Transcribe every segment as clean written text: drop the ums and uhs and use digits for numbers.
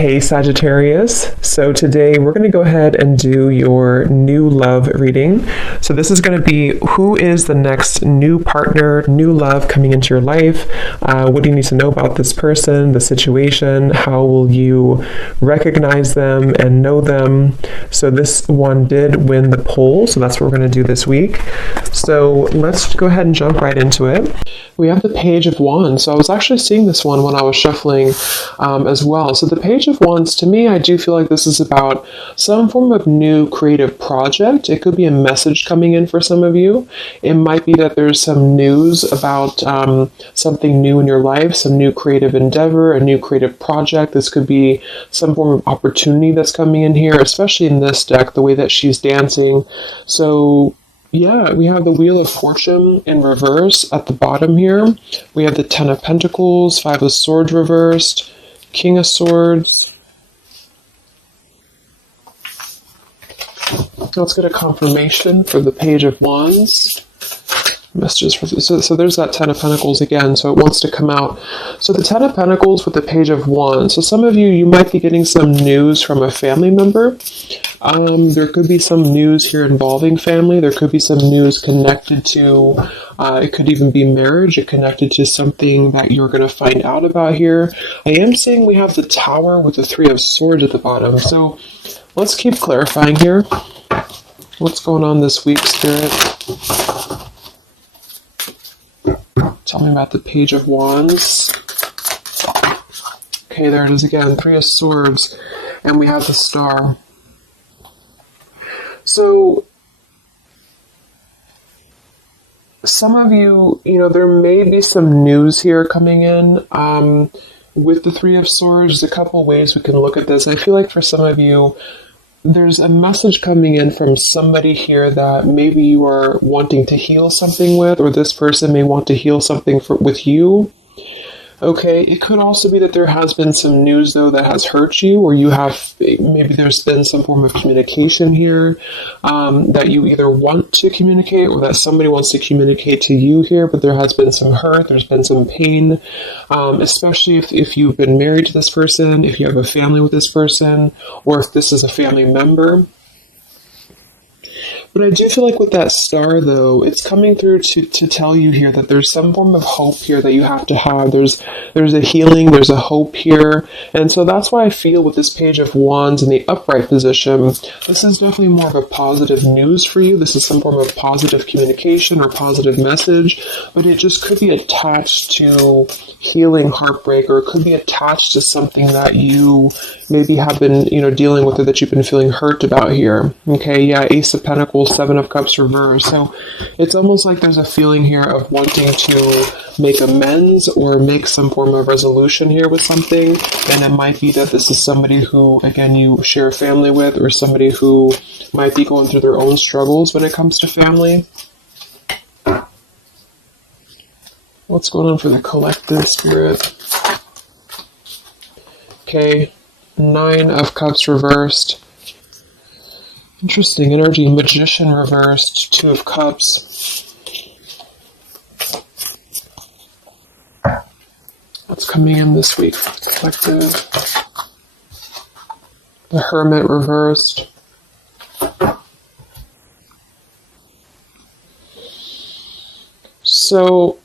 Hey Sagittarius, so today we're going to go ahead and do your new love reading. So this is going to be who is the next new partner, new love coming into your life. What do you need to know about this person, the situation? How will you recognize them and know them? So this one did win the poll, so that's what we're going to do this week. So let's go ahead and jump right into it. We have the Page of Wands. So I was actually seeing this one when I was shuffling as well. So the Page of Wands, to me, I do feel like this is about some form of new creative project. It could be a message coming in for some of you. It might be that there's some news about something new in your life, some new creative endeavor, a new creative project. This could be some form of opportunity that's coming in here, especially in this deck, the way that she's dancing. So yeah, we have the Wheel of Fortune in reverse at the bottom here. We have the Ten of Pentacles, Five of Swords reversed, King of Swords. Let's get a confirmation for the Page of Wands. Messages for so there's that Ten of Pentacles again, so it wants to come out. So the Ten of Pentacles with the Page of Wands. So some of you might be getting some news from a family member. There could be some news here involving family. There could be some news connected to, it could even be marriage. It connected to something that you're going to find out about here. I am seeing we have the Tower with the Three of Swords at the bottom. So let's keep clarifying here. What's going on this week, Spirit? Tell me about the Page of Wands. Okay, there it is again. Three of Swords. And we have the Star. So, some of you, there may be some news here coming in. With the Three of Swords, there's a couple ways we can look at this. I feel like for some of you, there's a message coming in from somebody here that maybe you are wanting to heal something with, or this person may want to heal something with you. Okay, it could also be that there has been some news, though, that has hurt you, or maybe there's been some form of communication here that you either want to communicate or that somebody wants to communicate to you here, but there has been some hurt, there's been some pain, especially if you've been married to this person, if you have a family with this person, or if this is a family member. But I do feel like with that Star, though, it's coming through to tell you here that there's some form of hope here that you have to have. There's a healing, there's a hope here. And so that's why I feel with this Page of Wands in the upright position, this is definitely more of a positive news for you. This is some form of positive communication or positive message, but it just could be attached to healing heartbreak, or it could be attached to something that you maybe have been, dealing with, or that you've been feeling hurt about here. Okay, yeah, Ace of Pentacles, Seven of Cups reversed. So it's almost like there's a feeling here of wanting to make amends or make some form of resolution here with something. And it might be that this is somebody who, again, you share a family with, or somebody who might be going through their own struggles when it comes to family. What's going on for the collective, Spirit? Okay, Nine of Cups reversed. Interesting energy. Magician reversed. Two of Cups. What's coming in this week for the collective? The Hermit reversed. So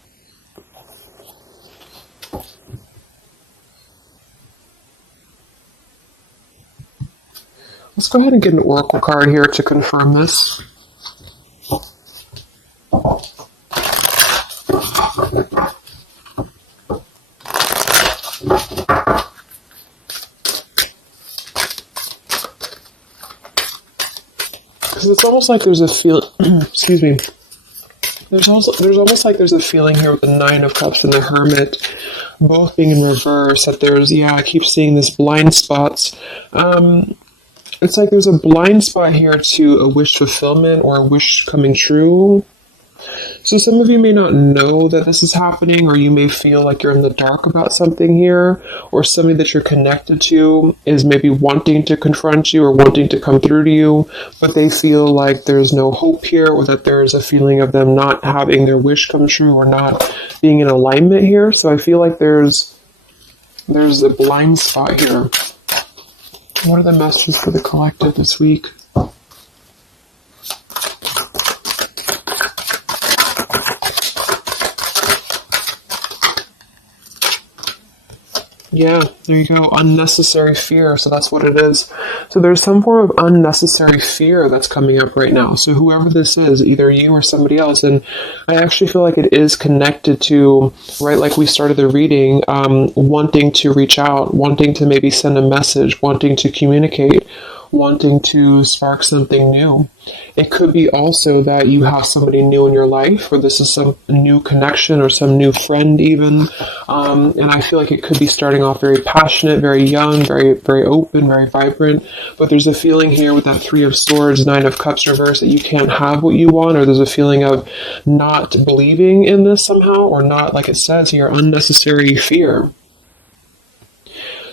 let's go ahead and get an oracle card here to confirm this. Because it's almost like there's a excuse me. There's almost like there's a feeling here with the Nine of Cups and the Hermit both being in reverse, that there's, I keep seeing this blind spots. It's like there's a blind spot here to a wish fulfillment or a wish coming true. So some of you may not know that this is happening, or you may feel like you're in the dark about something here, or somebody that you're connected to is maybe wanting to confront you or wanting to come through to you, but they feel like there's no hope here, or that there's a feeling of them not having their wish come true or not being in alignment here. So I feel like there's a blind spot here. What are the messages for the collective this week? Yeah, there you go. Unnecessary fear. So that's what it is. So there's some form of unnecessary fear that's coming up right now. So whoever this is, either you or somebody else, and I actually feel like it is connected to, right, like we started the reading, wanting to reach out, wanting to maybe send a message, wanting to communicate, wanting to spark something new. It could be also that you have somebody new in your life, or this is some new connection or some new friend even. And I feel like it could be starting off very passionate, very young, very, very open, very vibrant. But there's a feeling here with that Three of Swords, Nine of Cups reverse, that you can't have what you want, or there's a feeling of not believing in this somehow, or not, like it says here, unnecessary fear.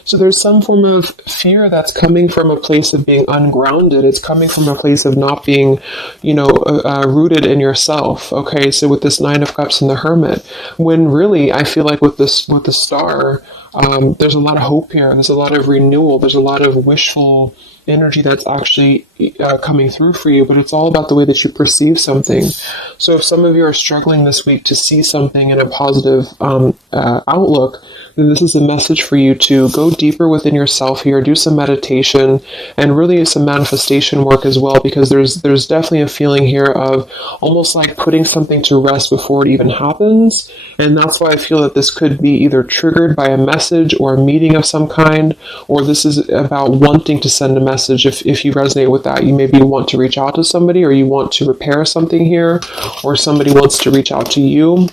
So there's some form of fear that's coming from a place of being ungrounded. It's coming from a place of not being, rooted in yourself. Okay, so with this Nine of Cups and the Hermit, when really I feel like with the Star, there's a lot of hope here. There's a lot of renewal. There's a lot of wishful energy that's actually coming through for you, but it's all about the way that you perceive something. So if some of you are struggling this week to see something in a positive outlook, then this is a message for you to go deeper within yourself here, do some meditation, and really some manifestation work as well, because there's definitely a feeling here of almost like putting something to rest before it even happens. And that's why I feel that this could be either triggered by a message or a meeting of some kind, or this is about wanting to send a message. If you resonate with that, you maybe want to reach out to somebody, or you want to repair something here, or somebody wants to reach out to you.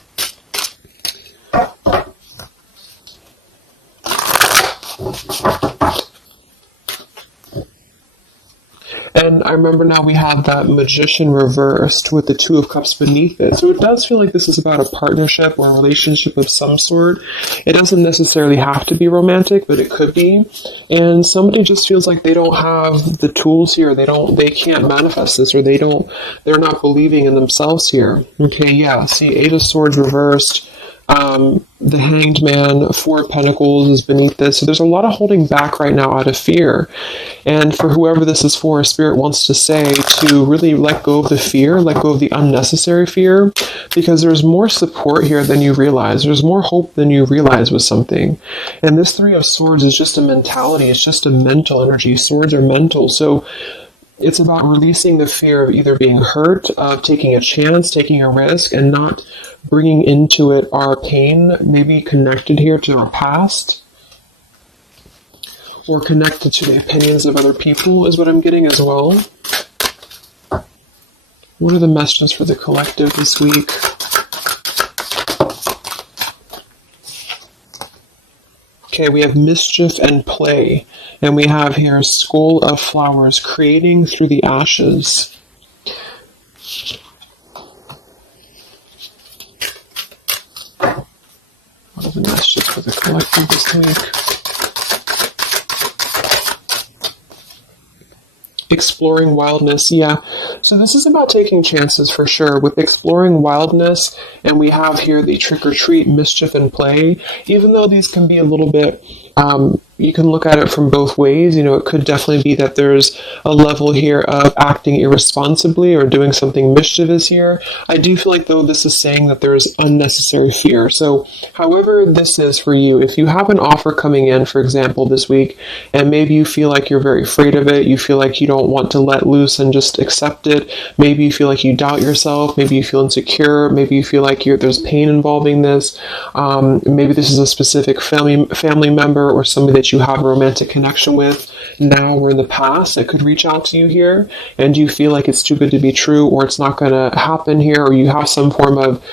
And I remember now we have that Magician reversed with the Two of Cups beneath it. So it does feel like this is about a partnership or a relationship of some sort. It doesn't necessarily have to be romantic, but it could be. And somebody just feels like they don't have the tools here. They can't manifest this, or they're not believing in themselves here. Okay, yeah. See, Eight of Swords reversed. The Hanged Man, Four of Pentacles is beneath this. So there's a lot of holding back right now out of fear. And for whoever this is for, Spirit wants to say to really let go of the fear, let go of the unnecessary fear, because there's more support here than you realize. There's more hope than you realize with something. And this Three of Swords is just a mentality. It's just a mental energy. Swords are mental. So it's about releasing the fear of either being hurt, of taking a chance, taking a risk, and not bringing into it our pain, maybe connected here to our past, or connected to the opinions of other people is what I'm getting as well. What are the messages for the collective this week? Okay, we have mischief and play. And we have here Skull of Flowers, creating through the ashes. What are the messages for the collective this week? Exploring wildness, yeah. So this is about taking chances for sure. With exploring wildness, and we have here the trick or treat, mischief and play. Even though these can be a little bit, you can look at it from both ways. It could definitely be that there's a level here of acting irresponsibly or doing something mischievous here. I do feel like, though, this is saying that there's unnecessary fear. So however this is for you, if you have an offer coming in, for example, this week, and maybe you feel like you're very afraid of it, you feel like you don't want to let loose and just accept it, maybe you feel like you doubt yourself, maybe you feel insecure, maybe you feel like there's pain involving this, maybe this is a specific family member or somebody that you have a romantic connection with now or in the past that could reach out to you here, and you feel like it's too good to be true, or it's not going to happen here, or you have some form of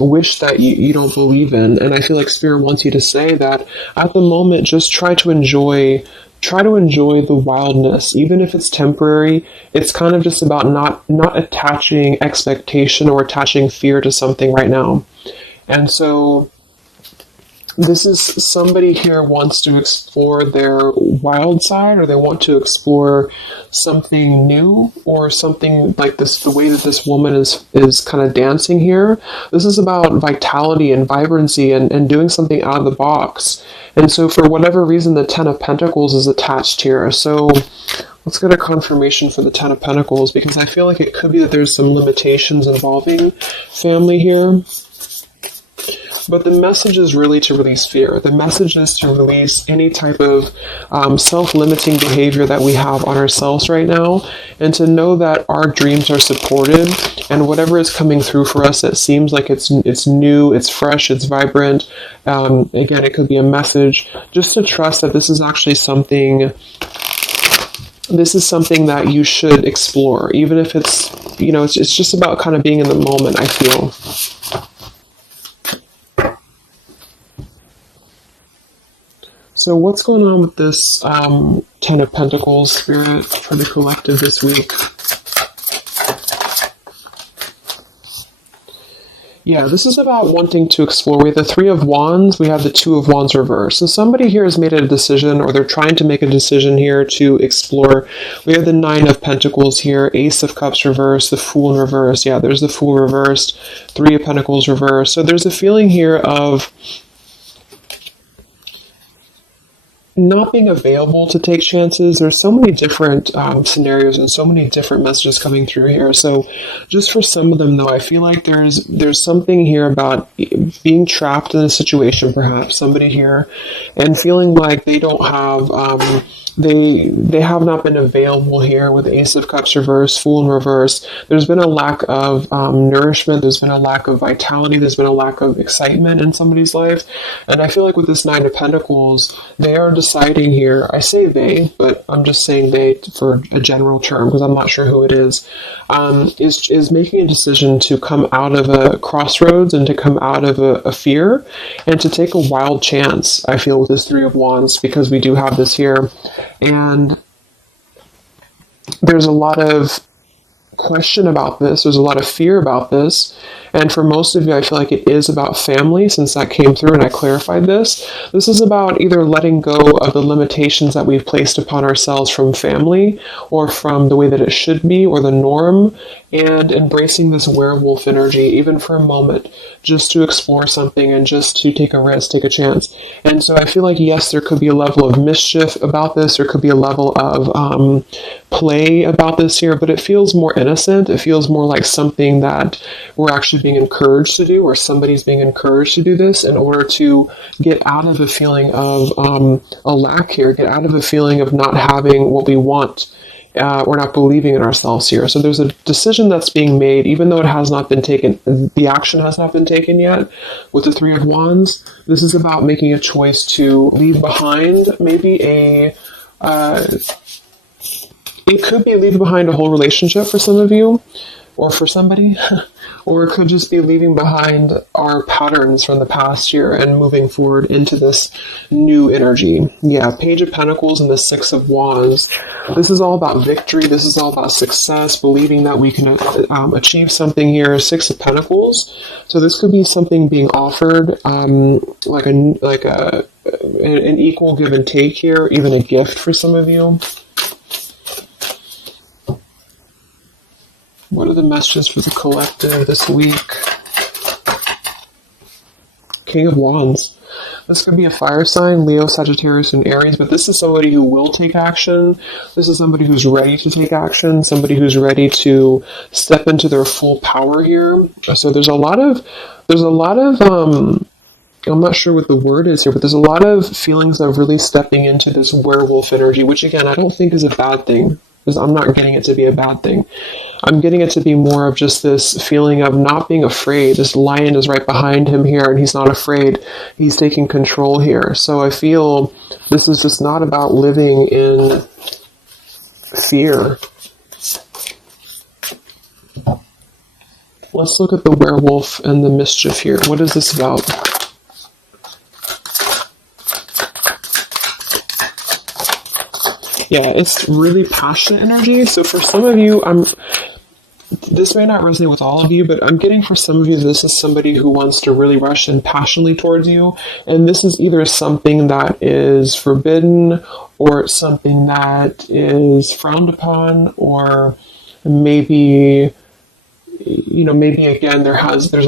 wish that you don't believe in. And I feel like Spirit wants you to say that at the moment, just try to enjoy the wildness, even if it's temporary. It's kind of just about not attaching expectation or attaching fear to something right now. And so This is somebody here wants to explore their wild side, or they want to explore something new, or something like this. The way that this woman is kind of dancing here. This is about vitality and vibrancy, and doing something out of the box. And so for whatever reason, the Ten of Pentacles is attached here. So let's get a confirmation for the Ten of Pentacles, because I feel like it could be that there's some limitations involving family here. But the message is really to release fear. The message is to release any type of self-limiting behavior that we have on ourselves right now, and to know that our dreams are supported, and whatever is coming through for us that seems like it's new, it's fresh, it's vibrant. Again, it could be a message. Just to trust that this is actually something. This is something that you should explore, even if it's, it's just about kind of being in the moment, I feel. So what's going on with this Ten of Pentacles, Spirit, for the collective this week? Yeah, this is about wanting to explore. We have the Three of Wands, we have the Two of Wands reverse. So somebody here has made a decision, or they're trying to make a decision here to explore. We have the Nine of Pentacles here, Ace of Cups reverse, the Fool in reverse. Yeah, there's the Fool reversed, Three of Pentacles reverse. So there's a feeling here of not being available to take chances. There's so many different scenarios and so many different messages coming through here. So just for some of them, though, I feel like there's something here about being trapped in a situation, perhaps somebody here, and feeling like they don't have they have not been available here with Ace of Cups reverse, Fool in reverse. There's been a lack of nourishment. There's been a lack of vitality. There's been a lack of excitement in somebody's life. And I feel like with this Nine of Pentacles, they are deciding here, I say they, but I'm just saying they for a general term because I'm not sure who it is making a decision to come out of a crossroads and to come out of a fear and to take a wild chance, I feel, with this Three of Wands, because we do have this here. And there's a lot of question about this. There's a lot of fear about this. And for most of you, I feel like it is about family, since that came through and I clarified this. This is about either letting go of the limitations that we've placed upon ourselves from family, or from the way that it should be, or the norm, and embracing this werewolf energy, even for a moment, just to explore something and just to take a risk, take a chance. And so I feel like, yes, there could be a level of mischief about this. There could be a level of play about this here, but it feels more innocent. It feels more like something that we're actually being encouraged to do, or somebody's being encouraged to do this in order to get out of a feeling of a lack here, get out of a feeling of not having what we want. We're not believing in ourselves here. So there's a decision that's being made, even though it has not been taken, the action has not been taken yet. With the Three of Wands, this is about making a choice to leave behind maybe it could be leaving behind a whole relationship for some of you, or for somebody, or it could just be leaving behind our patterns from the past year and moving forward into this new energy. Yeah, Page of Pentacles and the Six of Wands. This is all about victory. This is all about success, believing that we can achieve something here. Six of Pentacles. So this could be something being offered, like an equal give and take here, even a gift for some of you. What are the messages for the collective this week? King of Wands. This could be a fire sign, Leo, Sagittarius, and Aries, but this is somebody who will take action. This is somebody who's ready to take action, somebody who's ready to step into their full power here. So there's a lot of I'm not sure what the word is here, but there's a lot of feelings of really stepping into this werewolf energy, which again, I don't think is a bad thing. Because I'm not getting it to be a bad thing. I'm getting it to be more of just this feeling of not being afraid. This lion is right behind him here, and he's not afraid. He's taking control here. So I feel this is just not about living in fear. Let's look at the werewolf and the mischief here. What is this about? Yeah, it's really passionate energy. So for some of you, this may not resonate with all of you, but I'm getting for some of you, this is somebody who wants to really rush in passionately towards you. And this is either something that is forbidden or something that is frowned upon, or maybe, maybe again, there's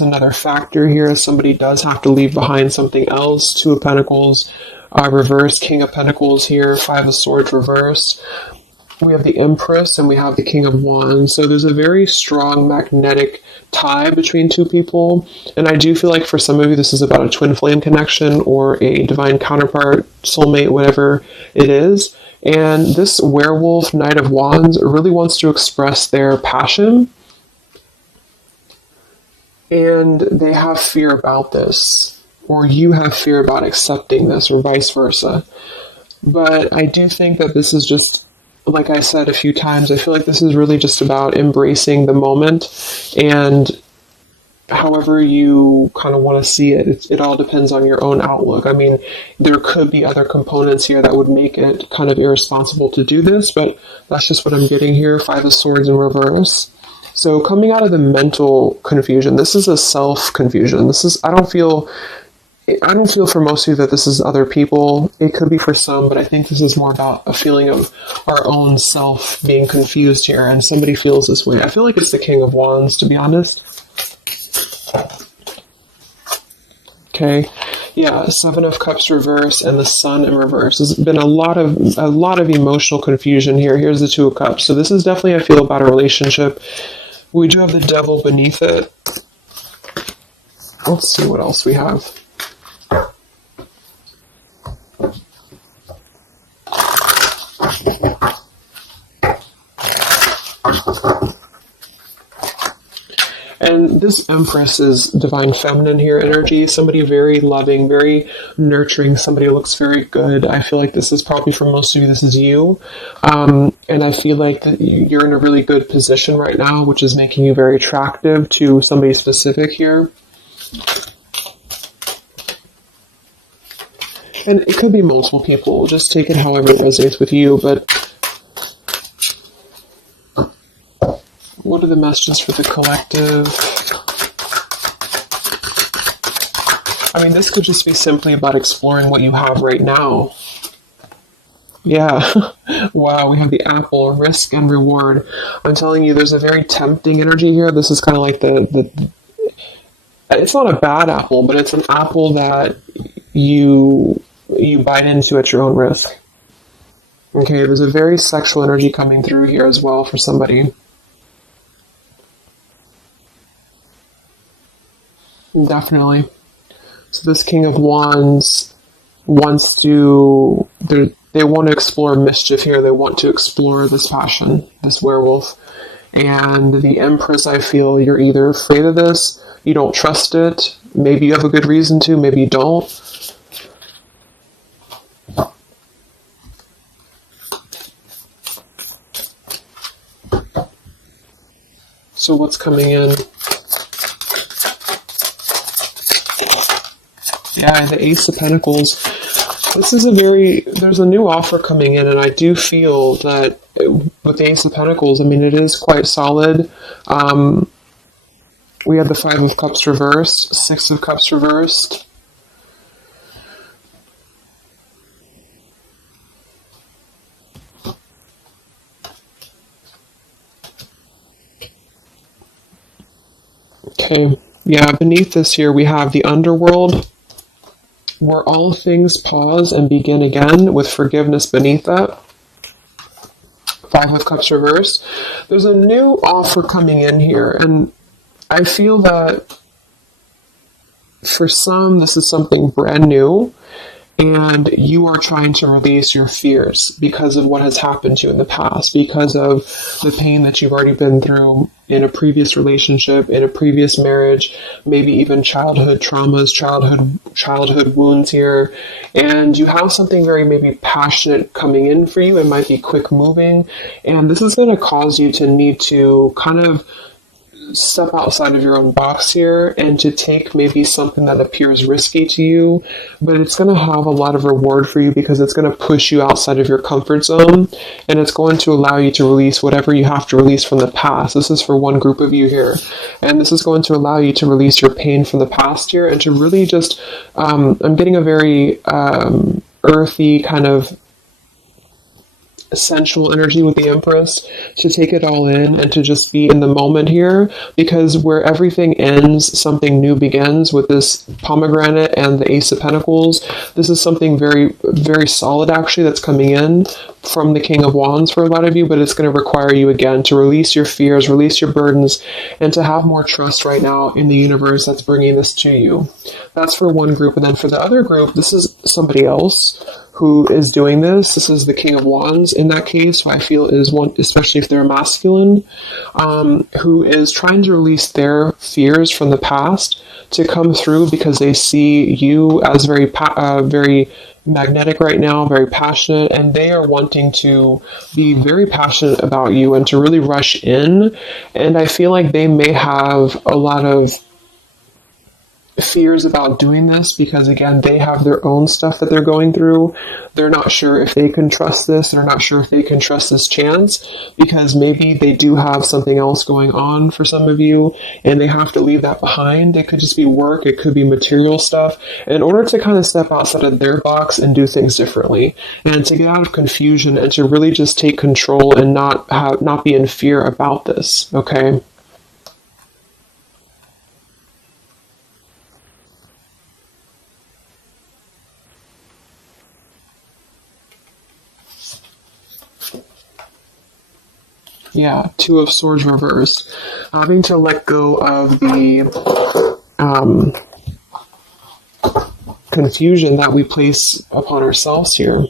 another factor here. Somebody does have to leave behind something else. Two of Pentacles reversed, King of Pentacles here, Five of Swords reversed. We have the Empress and we have the King of Wands. So there's a very strong magnetic tie between two people. And I do feel like for some of you, this is about a twin flame connection or a divine counterpart, soulmate, whatever it is. And this werewolf, Knight of Wands, really wants to express their passion. And they have fear about this, or you have fear about accepting this, or vice versa. But I do think that this is just, like I said a few times, I feel like this is really just about embracing the moment, and however you kind of want to see it, it all depends on your own outlook. I mean, there could be other components here that would make it kind of irresponsible to do this, but that's just what I'm getting here. Five of Swords in reverse. So coming out of the mental confusion, this is a self-confusion. I don't feel for most of you that this is other people. It could be for some, but I think this is more about a feeling of our own self being confused here, and somebody feels this way. I feel like it's the King of Wands, to be honest. Okay. Yeah, Seven of Cups reverse and the Sun in reverse. There's been a lot of emotional confusion here. Here's the Two of Cups. So this is definitely, I feel, about a relationship. We do have the Devil beneath it. Let's see what else we have. And this Empress is divine feminine here energy. Somebody very loving, very nurturing, somebody who looks very good. I feel like this is probably for most of you, this is you. And I feel like you're in a really good position right now, which is making you very attractive to somebody specific here. And it could be multiple people. Just take it however it resonates with you. But what are the messages for the collective? I mean, this could just be simply about exploring what you have right now. Yeah. Wow, we have the Apple, risk and reward. I'm telling you, there's a very tempting energy here. This is kind of like it's not a bad apple, but it's an apple that you bite into at your own risk. Okay, there's a very sexual energy coming through here as well for somebody. Definitely. So this King of Wands wants to, they want to explore mischief here. They want to explore this passion, this werewolf. And the Empress, I feel you're either afraid of this, you don't trust it, maybe you have a good reason to, maybe you don't. So what's coming in? Yeah, the Ace of Pentacles. This is there's a new offer coming in, and I do feel that with the Ace of Pentacles, I mean, it is quite solid. We had the Five of Cups reversed, Six of Cups reversed. Okay, yeah, beneath this here we have the underworld, where all things pause and begin again, with forgiveness beneath that. Five of Cups reversed. There's a new offer coming in here, and I feel that for some, this is something brand new, and you are trying to release your fears because of what has happened to you in the past, because of the pain that you've already been through in a previous relationship, in a previous marriage, maybe even childhood traumas, childhood wounds here. And you have something very maybe passionate coming in for you. It might be quick moving. And this is going to cause you to need to kind of step outside of your own box here and to take maybe something that appears risky to you, but it's going to have a lot of reward for you because it's going to push you outside of your comfort zone, and it's going to allow you to release whatever you have to release from the past. This is for one group of you here, and this is going to allow you to release your pain from the past here and to really just, I'm getting a very earthy kind of sensual energy with the Empress, to take it all in and to just be in the moment here, because where everything ends, something new begins with this pomegranate and the Ace of Pentacles. This is something very, very solid actually that's coming in from the King of Wands for a lot of you, but it's going to require you again to release your fears, release your burdens, and to have more trust right now in the universe that's bringing this to you. That's for one group. And then for the other group, this is somebody else who is doing this. This is the King of Wands in that case, who I feel is one, especially if they're masculine, who is trying to release their fears from the past to come through because they see you as very magnetic right now, very passionate, and they are wanting to be very passionate about you and to really rush in. And I feel like they may have a lot of fears about doing this because, again, they have their own stuff that they're going through. They're not sure if they can trust this. They're not sure if they can trust this chance because maybe they do have something else going on for some of you and they have to leave that behind. It could just be work. It could be material stuff in order to kind of step outside of their box and do things differently and to get out of confusion and to really just take control and not be in fear about this. Okay. Yeah, Two of Swords reversed. Having to let go of the confusion that we place upon ourselves here.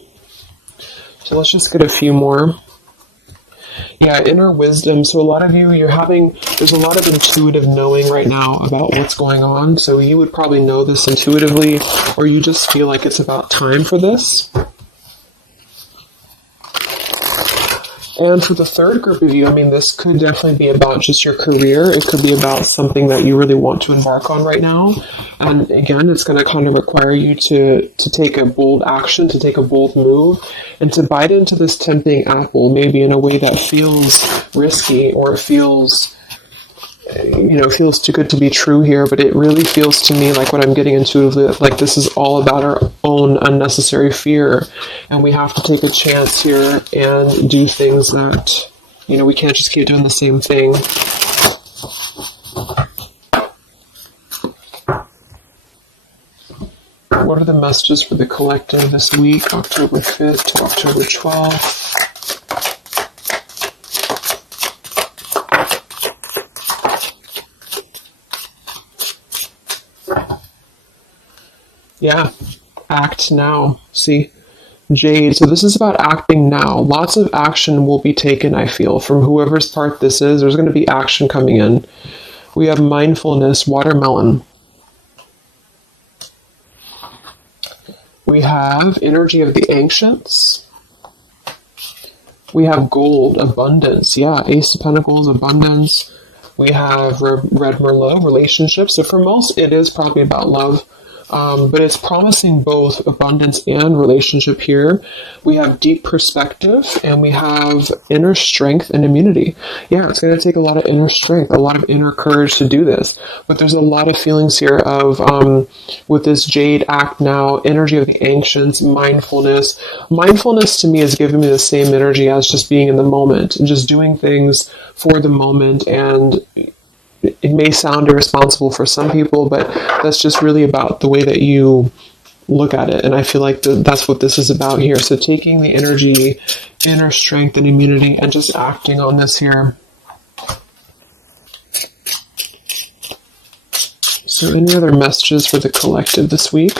So let's just get a few more. Yeah, inner wisdom. So a lot of you, there's a lot of intuitive knowing right now about what's going on. So you would probably know this intuitively, or you just feel like it's about time for this. And for the third group of you, I mean, this could definitely be about just your career. It could be about something that you really want to embark on right now. And again, it's going to kind of require you to take a bold action, to take a bold move, and to bite into this tempting apple, maybe in a way that feels risky or feels too good to be true here, but it really feels to me like what I'm getting intuitively, like this is all about our own unnecessary fear, and we have to take a chance here and do things that, we can't just keep doing the same thing. What are the messages for the collective this week, October 5th to October 12th? Yeah, act now. See, Jade. So this is about acting now. Lots of action will be taken, I feel, from whoever's part this is. There's going to be action coming in. We have mindfulness, watermelon. We have energy of the ancients. We have gold, abundance. Yeah, Ace of Pentacles, abundance. We have Red Merlot, relationships. So for most, it is probably about love. But it's promising both abundance and relationship here. We have deep perspective and we have inner strength and immunity. Yeah, it's going to take a lot of inner strength, a lot of inner courage to do this. But there's a lot of feelings here of, with this Jade, act now, energy of the ancients, mindfulness. Mindfulness to me is giving me the same energy as just being in the moment and just doing things for the moment. And it may sound irresponsible for some people, but that's just really about the way that you look at it. And I feel like that's what this is about here. So taking the energy, inner strength and immunity, and just acting on this here. So any other messages for the collective this week?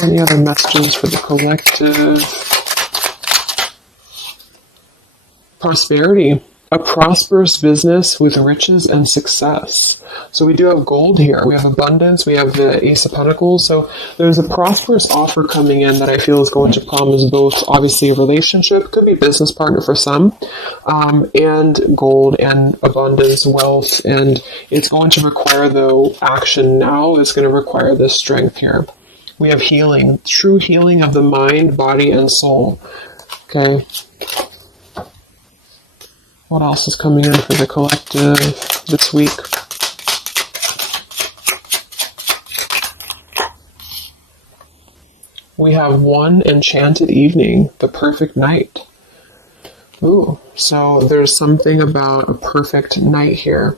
Any other messages for the collective? Prosperity. a prosperous business with riches and success. So we do have gold here. We have abundance. We have the Ace of Pentacles. So there's a prosperous offer coming in that I feel is going to promise both, obviously, a relationship, could be a business partner for some, and gold and abundance, wealth. And it's going to require, though, action now. It's going to require this strength here. We have healing, true healing of the mind, body, and soul. Okay. What else is coming in for the collective this week? We have one enchanted evening, the perfect night. Ooh, so there's something about a perfect night here.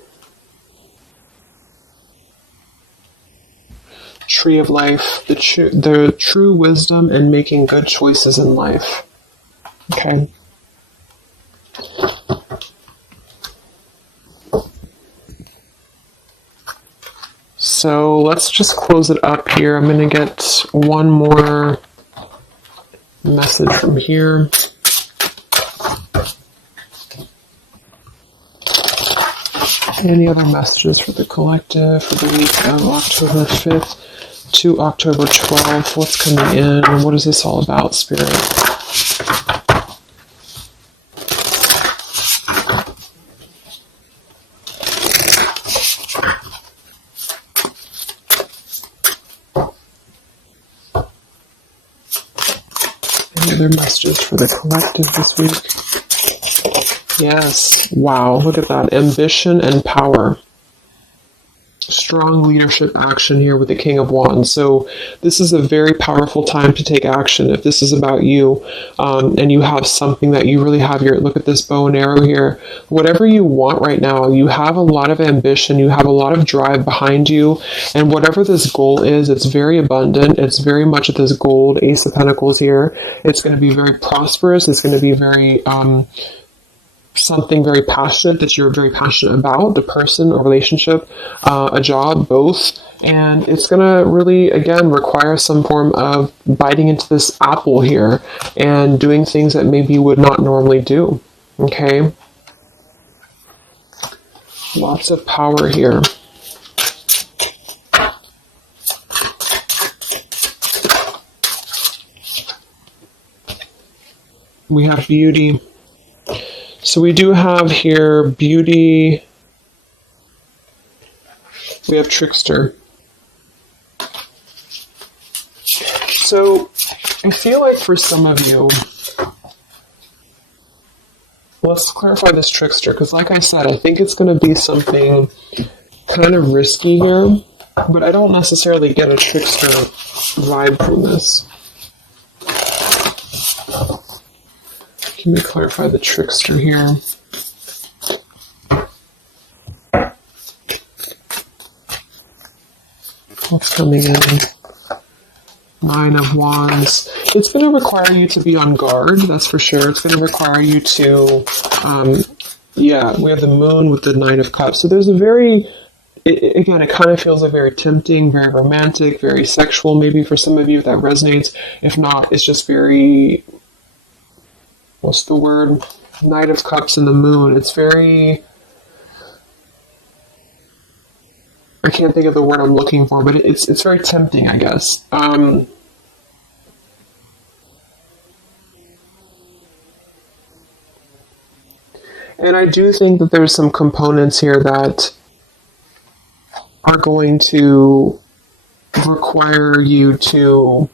Tree of life, the true wisdom and making good choices in life. Okay. So let's just close it up here. I'm going to get one more message from here. Any other messages for the collective for the week of October 5th to October 12th? What's coming in? What is this all about, Spirit? Other messages for the collective this week. Yes. Wow. Look at that. Ambition and power. Strong leadership action here with the King of Wands. So this is a very powerful time to take action. If this is about you, and you have something that you really have your, look at this bow and arrow here. Whatever you want right now, you have a lot of ambition, you have a lot of drive behind you, and whatever this goal is, it's very abundant. It's very much this gold Ace of Pentacles here. It's going to be very prosperous. It's going to be very, something very passionate that you're very passionate about, the person, a relationship, a job, both. And it's going to really, again, require some form of biting into this apple here and doing things that maybe you would not normally do. Okay? Lots of power here. We have beauty. So we do have here beauty. We have trickster. So I feel like for some of you, let's clarify this trickster, because like I said, I think it's going to be something kind of risky here, but I don't necessarily get a trickster vibe from this. Can we clarify the trickster here? What's coming in? Nine of Wands. It's going to require you to be on guard, that's for sure. It's going to require you to, yeah, we have the Moon with the Nine of Cups. So there's a very, again, it kind of feels like very tempting, very romantic, very sexual, maybe for some of you if that resonates. If not, it's just very, what's the word? Knight of Cups and the Moon. It's very, I can't think of the word I'm looking for, but it's very tempting, I guess. And I do think that there's some components here that are going to require you to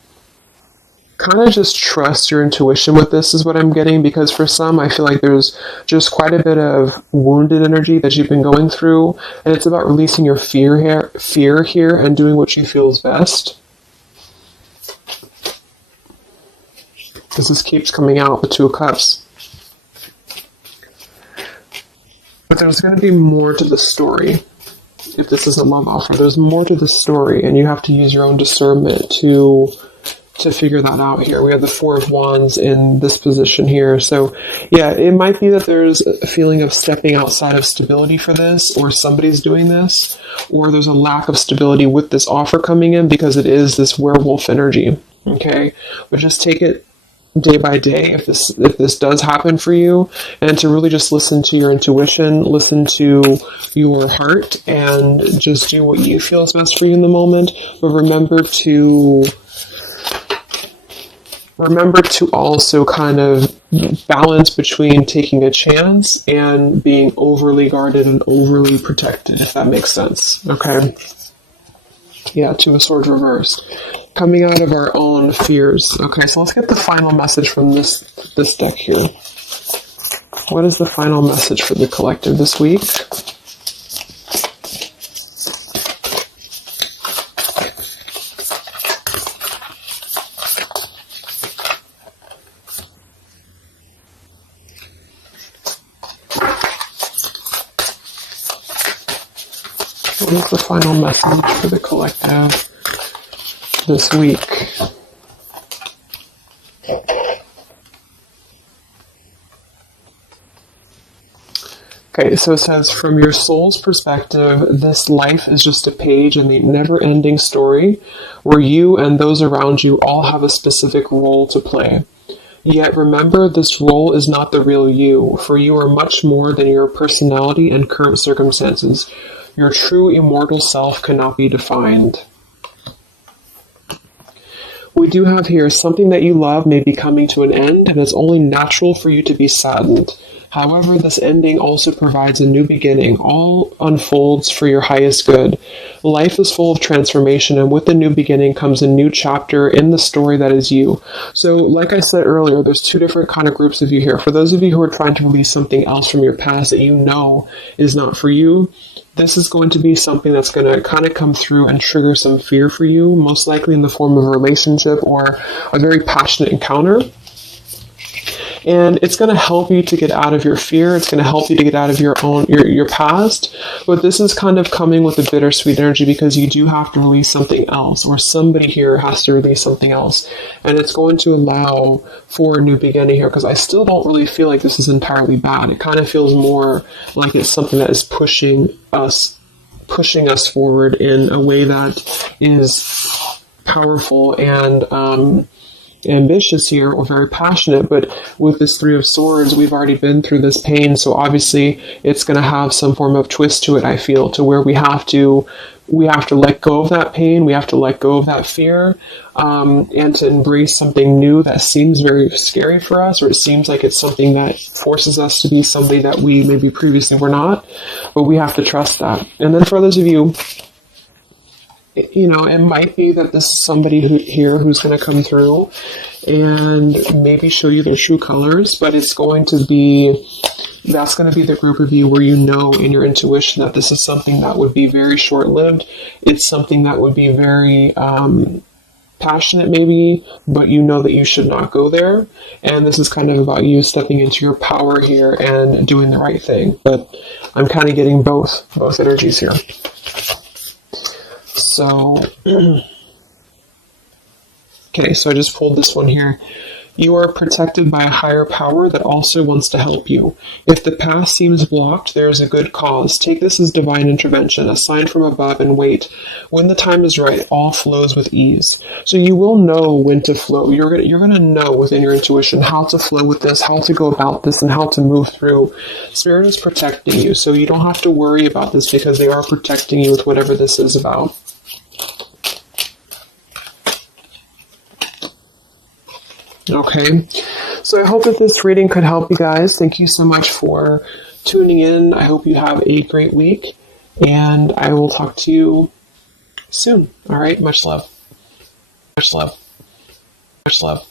kind of just trust your intuition with this, is what I'm getting, because for some, I feel like there's just quite a bit of wounded energy that you've been going through, and it's about releasing your fear here and doing what you feel is best. Because this keeps coming out, the Two of Cups. But there's going to be more to the story. If this is a love offer, there's more to the story, and you have to use your own discernment to figure that out here. We have the Four of Wands in this position here. So yeah, it might be that there's a feeling of stepping outside of stability for this, or somebody's doing this, or there's a lack of stability with this offer coming in because it is this werewolf energy. Okay? But just take it day by day if this does happen for you, and to really just listen to your intuition, listen to your heart, and just do what you feel is best for you in the moment. But remember to also kind of balance between taking a chance and being overly guarded and overly protected, if that makes sense. Okay. Yeah, Two of Swords reversed. Coming out of our own fears. Okay, so let's get the final message from this deck here. What is the final message for the collective this week? What is the final message for the collective this week? Okay, so it says, from your soul's perspective, this life is just a page in the never-ending story where you and those around you all have a specific role to play. Yet remember, this role is not the real you, for you are much more than your personality and current circumstances. Your true immortal self cannot be defined. We do have here, something that you love may be coming to an end, and it's only natural for you to be saddened. However, this ending also provides a new beginning. All unfolds for your highest good. Life is full of transformation, and with the new beginning comes a new chapter in the story that is you. So, like I said earlier, there's two different kind of groups of you here. For those of you who are trying to release something else from your past that you know is not for you, this is going to be something that's going to kind of come through and trigger some fear for you, most likely in the form of a relationship or a very passionate encounter. And it's going to help you to get out of your fear. It's going to help you to get out of your past. But this is kind of coming with a bittersweet energy because you do have to release something else, or somebody here has to release something else. And it's going to allow for a new beginning here, because I still don't really feel like this is entirely bad. It kind of feels more like it's something that is pushing us forward in a way that is powerful and ambitious here, or very passionate. But with this Three of Swords, we've already been through this pain, so obviously it's going to have some form of twist to it, I feel, to where we have to let go of that pain, we have to let go of that fear, and to embrace something new that seems very scary for us, or it seems like it's something that forces us to be somebody that we maybe previously were not, but we have to trust that. And then for those of you, you know, it might be that this is somebody who's going to come through and maybe show you their true colors, but that's going to be the group of you where you know in your intuition that this is something that would be very short-lived. It's something that would be very passionate maybe, but you know that you should not go there. And this is kind of about you stepping into your power here and doing the right thing. But I'm kind of getting both energies here. So, okay, so I just pulled this one here. You are protected by a higher power that also wants to help you. If the path seems blocked, there is a good cause. Take this as divine intervention, a sign from above, and wait. When the time is right, all flows with ease. So you will know when to flow. You're gonna know within your intuition how to flow with this, how to go about this, and how to move through. Spirit is protecting you, so you don't have to worry about this because they are protecting you with whatever this is about. Okay, so I hope that this reading could help you guys. Thank you so much for tuning in. I hope you have a great week, and I will talk to you soon. All right, much love. Much love. Much love.